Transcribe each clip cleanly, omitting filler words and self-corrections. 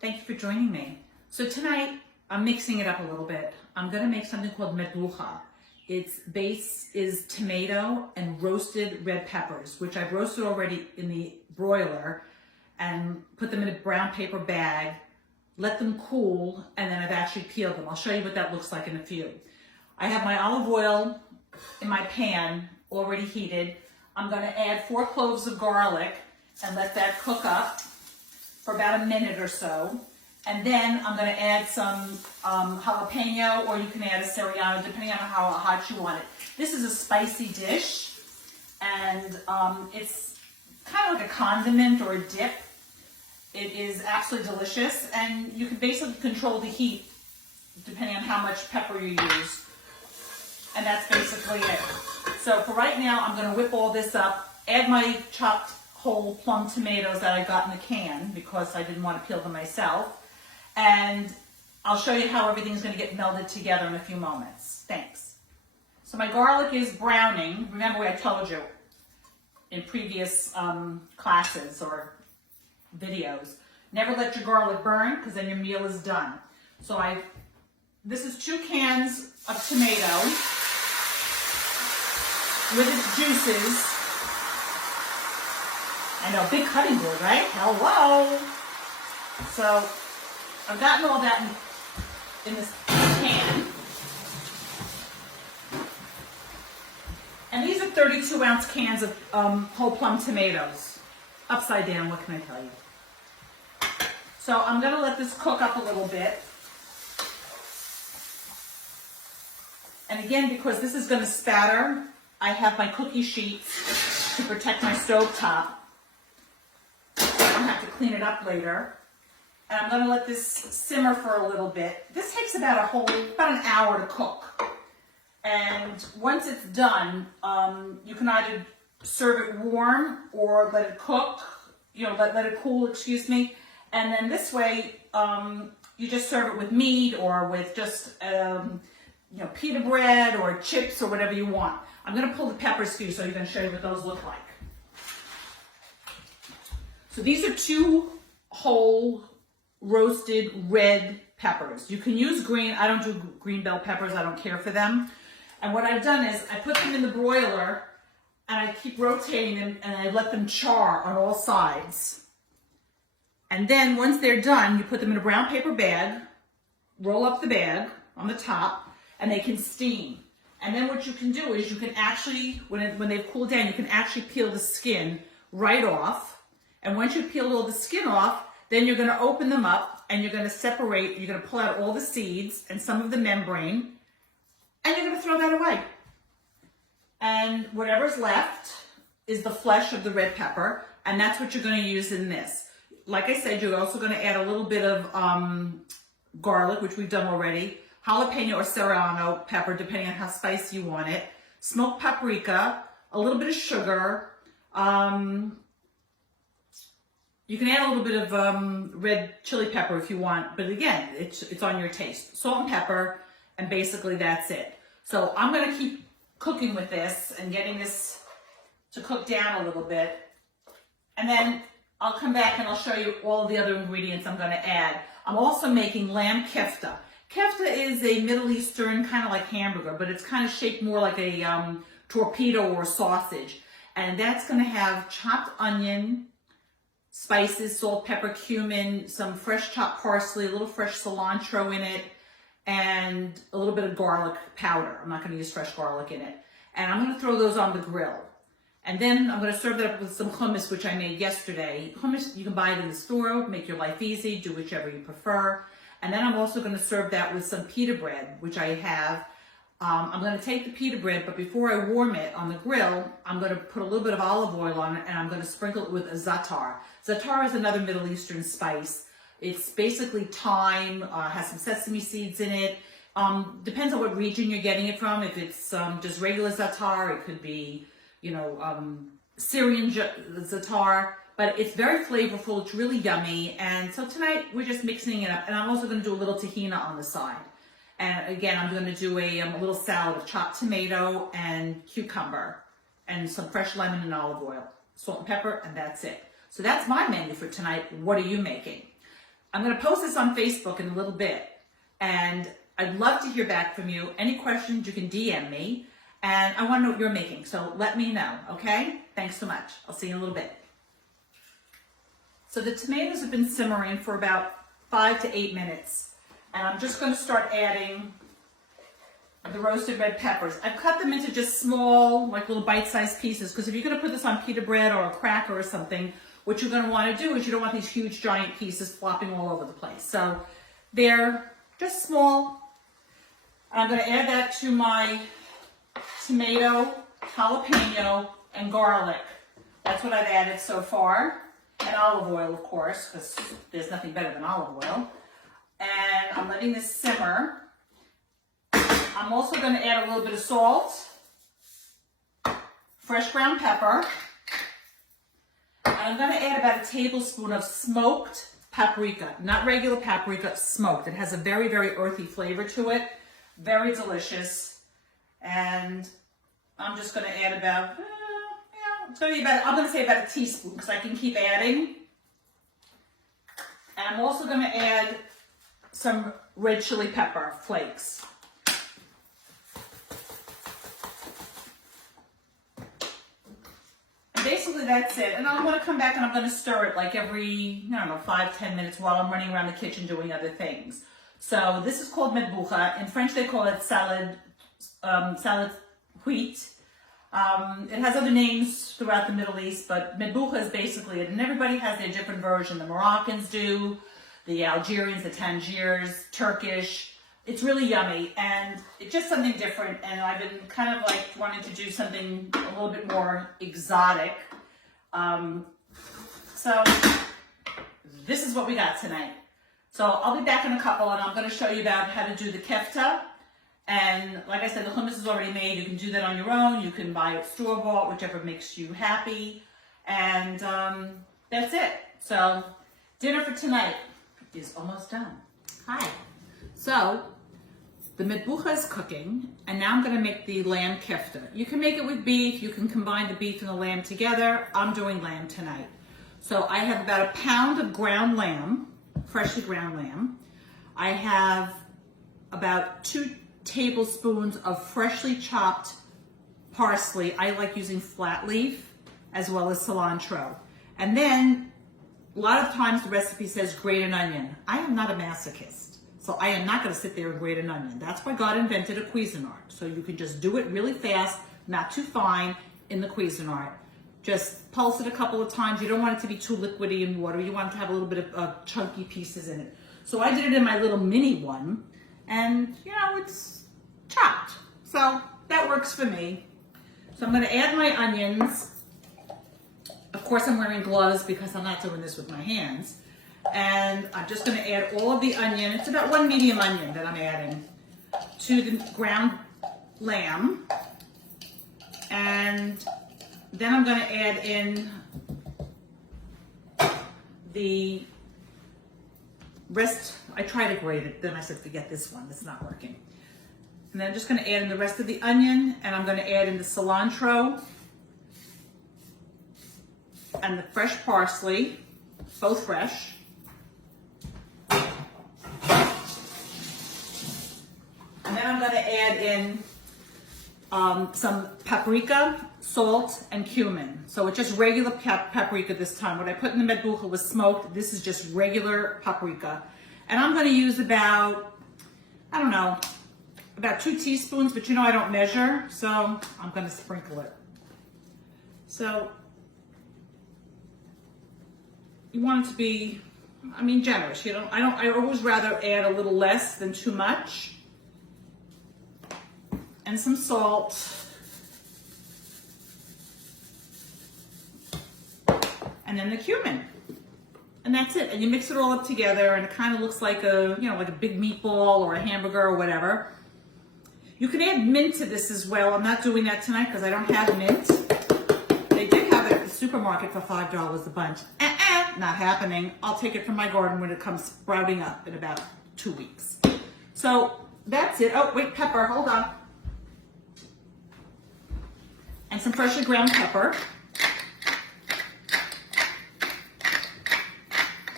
Thank you for joining me. So tonight, I'm mixing it up a little bit. I'm gonna make something called Matbucha. Its base is tomato and roasted red peppers, which I've roasted already in the broiler and put them in a brown paper bag, let them cool, and then I've actually peeled them. I'll show you what that looks like in a few. I have my olive oil in my pan already heated. I'm gonna add 4 cloves of garlic and let that cook up for about a minute or so. And then I'm gonna add some jalapeno, or you can add a serrano, depending on how hot you want it. This is a spicy dish, and it's kind of like a condiment or a dip. It is absolutely delicious, and you can basically control the heat depending on how much pepper you use. And that's basically it. So for right now, I'm gonna whip all this up, add my chopped whole plum tomatoes that I got in the can because I didn't want to peel them myself. And I'll show you how everything's going to get melded together in a few moments. Thanks. So my garlic is browning. Remember what I told you in previous classes or videos. Never let your garlic burn because then your meal is done. So this is 2 cans of tomato with its juices. I know, big cutting board, right? Hello. So I've gotten all that in this can. And these are 32-ounce cans of whole plum tomatoes. Upside down, what can I tell you? So I'm gonna let this cook up a little bit. And again, because this is gonna spatter, I have my cookie sheets to protect my stove top. I don't have to clean it up later. And I'm going to let this simmer for a little bit. This takes about an hour to cook. And once it's done, you can either serve it warm or let it cook, let it cool, excuse me. And then this way, you just serve it with meat or with just, pita bread or chips or whatever you want. I'm going to pull the peppers for you so I can show you what those look like. So these are 2 whole roasted red peppers. You can use green. I don't do green bell peppers. I don't care for them. And what I've done is I put them in the broiler and I keep rotating them and I let them char on all sides. And then once they're done, you put them in a brown paper bag, roll up the bag on the top, and they can steam. And then what you can do is you can actually, when they've cooled down, you can actually peel the skin right off. And once you peel all the skin off, then you're going to open them up and you're going to separate, you're going to pull out all the seeds and some of the membrane, and you're going to throw that away. And whatever's left is the flesh of the red pepper, and that's what you're going to use in this. Like I said, you're also going to add a little bit of garlic, which we've done already, jalapeno or serrano pepper, depending on how spicy you want it, smoked paprika, a little bit of sugar, you can add a little bit of red chili pepper if you want, but again, it's on your taste. Salt and pepper, and basically that's it. So I'm gonna keep cooking with this and getting this to cook down a little bit. And then I'll come back and I'll show you all the other ingredients I'm gonna add. I'm also making lamb kefta. Kefta is a Middle Eastern, kind of like hamburger, but it's kind of shaped more like a torpedo or sausage. And that's gonna have chopped onion, spices, salt, pepper, cumin, some fresh chopped parsley, a little fresh cilantro in it, and a little bit of garlic powder. I'm not going to use fresh garlic in it. And I'm going to throw those on the grill. And then I'm going to serve that up with some hummus, which I made yesterday. Hummus, you can buy it in the store, make your life easy, do whichever you prefer. And then I'm also going to serve that with some pita bread, which I have. I'm going to take the pita bread, but before I warm it on the grill, I'm going to put a little bit of olive oil on it, and I'm going to sprinkle it with a za'atar. Za'atar is another Middle Eastern spice. It's basically thyme, has some sesame seeds in it. Depends on what region you're getting it from. If it's just regular za'atar, it could be, Syrian za'atar. But it's very flavorful. It's really yummy. And so tonight we're just mixing it up. And I'm also going to do a little tahina on the side. And again, I'm going to do a little salad of chopped tomato and cucumber and some fresh lemon and olive oil, salt and pepper, and that's it. So that's my menu for tonight. What are you making? I'm going to post this on Facebook in a little bit, and I'd love to hear back from you. Any questions, you can DM me, and I want to know what you're making, so let me know, okay? Thanks so much. I'll see you in a little bit. So the tomatoes have been simmering for about 5 to 8 minutes, and I'm just going to start adding the roasted red peppers. I've cut them into just small, like little bite-sized pieces, because if you're going to put this on pita bread or a cracker or something, what you're going to want to do is you don't want these huge giant pieces flopping all over the place. So they're just small. I'm going to add that to my tomato, jalapeno, and garlic. That's what I've added so far. And olive oil, of course, because there's nothing better than olive oil. And I'm letting this simmer. I'm also going to add a little bit of salt, fresh ground pepper, and I'm going to add about a tablespoon of smoked paprika, not regular paprika, smoked. It has a very, very earthy flavor to it, very delicious. And I'm just going to add about, I'm going to say about a teaspoon because I can keep adding. And I'm also going to add some red chili pepper flakes. Basically that's it, and I'm going to come back and I'm going to stir it like every, 5-10 minutes while I'm running around the kitchen doing other things. So this is called Matbucha. In French they call it salad wheat. It has other names throughout the Middle East, but Matbucha is basically it, and everybody has their different version. The Moroccans do, the Algerians, the Tangiers, Turkish. It's really yummy, and it's just something different, and I've been kind of like wanting to do something a little bit more exotic. So this is what we got tonight. So I'll be back in a couple, and I'm going to show you about how to do the kefta. And like I said, the hummus is already made. You can do that on your own. You can buy it store-bought, whichever makes you happy. And that's it. So dinner for tonight is almost done. Hi. So the matbucha is cooking, and now I'm going to make the lamb kefta. You can make it with beef. You can combine the beef and the lamb together. I'm doing lamb tonight. So I have about a pound of ground lamb, freshly ground lamb. I have about 2 tablespoons of freshly chopped parsley. I like using flat leaf as well as cilantro. And then a lot of times the recipe says grate an onion. I am not a masochist. So I am not going to sit there and grate an onion. That's why God invented a Cuisinart. So you can just do it really fast, not too fine in the Cuisinart. Just pulse it a couple of times. You don't want it to be too liquidy in water. You want it to have a little bit of chunky pieces in it. So I did it in my little mini one, and it's chopped. So that works for me. So I'm going to add my onions. Of course I'm wearing gloves because I'm not doing this with my hands. And I'm just going to add all of the onion. It's about 1 medium onion that I'm adding to the ground lamb. And then I'm going to add in the rest. I tried to grate it, then I said forget this one, it's not working. And then I'm just going to add in the rest of the onion, and I'm going to add in the cilantro and the fresh parsley, both fresh. And then I'm going to add in some paprika, salt, and cumin. So it's just regular paprika this time. What I put in the matbucha was smoked. This is just regular paprika. And I'm going to use about, about 2 teaspoons, but I don't measure, so I'm going to sprinkle it. So you want it to be, generous. I always rather add a little less than too much. And some salt. And then the cumin. And that's it. And you mix it all up together, and it kind of looks like a, like a big meatball or a hamburger or whatever. You can add mint to this as well. I'm not doing that tonight because I don't have mint. They did have it at the supermarket for $5 a bunch. Not happening. I'll take it from my garden when it comes sprouting up in about 2 weeks. So that's it. Oh, wait, pepper. Hold on. And some freshly ground pepper.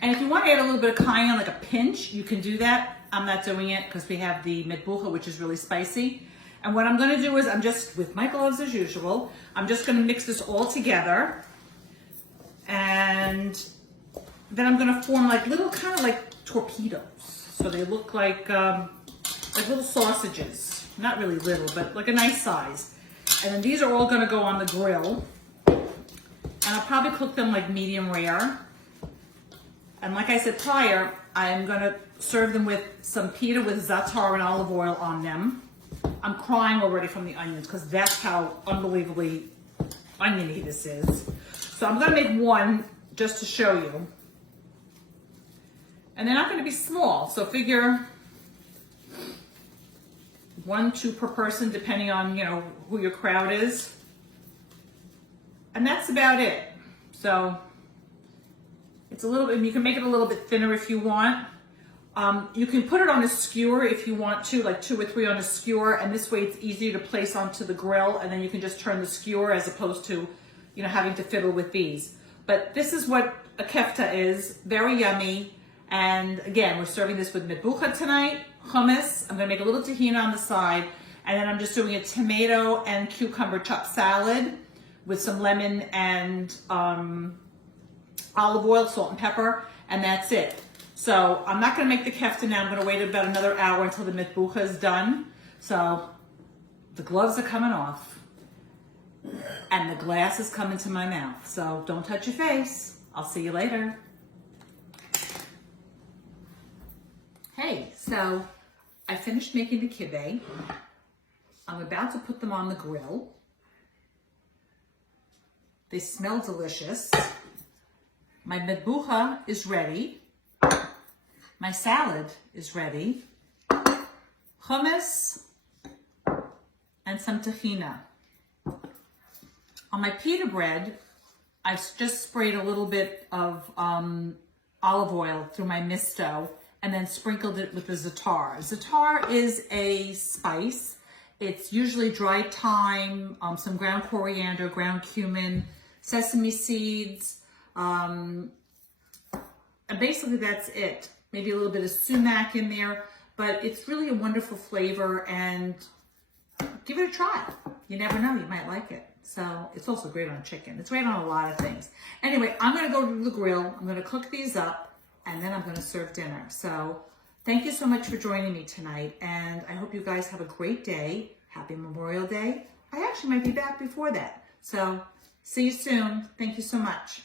And if you want to add a little bit of cayenne, like a pinch, you can do that. I'm not doing it because we have the Matbucha, which is really spicy. And what I'm going to do is, I'm just, with my gloves as usual, I'm just going to mix this all together. And then I'm going to form like little, kind of like torpedoes. So they look like little sausages. Not really little, but like a nice size. And then these are all going to go on the grill. And I'll probably cook them like medium rare. And like I said prior, I'm going to serve them with some pita with za'atar and olive oil on them. I'm crying already from the onions because that's how unbelievably oniony this is. So I'm going to make one just to show you. And they're not going to be small, so figure 1, 2 per person, depending on, you know, who your crowd is. And that's about it. So it's a little bit, you can make it a little bit thinner if you want. You can put it on a skewer if you want to, like 2 or 3 on a skewer, and this way it's easier to place onto the grill, and then you can just turn the skewer as opposed to, you know, having to fiddle with these. But this is what a kefta is, very yummy. And again, we're serving this with matbucha tonight, hummus. I'm gonna make a little tahini on the side, and then I'm just doing a tomato and cucumber chopped salad with some lemon and olive oil, salt and pepper, and that's it. So I'm not gonna make the kefta now. I'm gonna wait about another hour until the matbucha is done. So the gloves are coming off and the glass is coming to my mouth. So don't touch your face. I'll see you later. Hey, so I finished making the kibbeh. I'm about to put them on the grill. They smell delicious. My matbucha is ready. My salad is ready. Hummus and some tahini. On my pita bread, I've just sprayed a little bit of olive oil through my misto and then sprinkled it with the za'atar. Za'atar is a spice. It's usually dried thyme, some ground coriander, ground cumin, sesame seeds, and basically that's it. Maybe a little bit of sumac in there, but it's really a wonderful flavor, and give it a try. You never know, you might like it. So it's also great on chicken. It's great on a lot of things. Anyway, I'm gonna go to the grill. I'm gonna cook these up, and then I'm gonna serve dinner. So thank you so much for joining me tonight, and I hope you guys have a great day. Happy Memorial Day. I actually might be back before that. So see you soon. Thank you so much.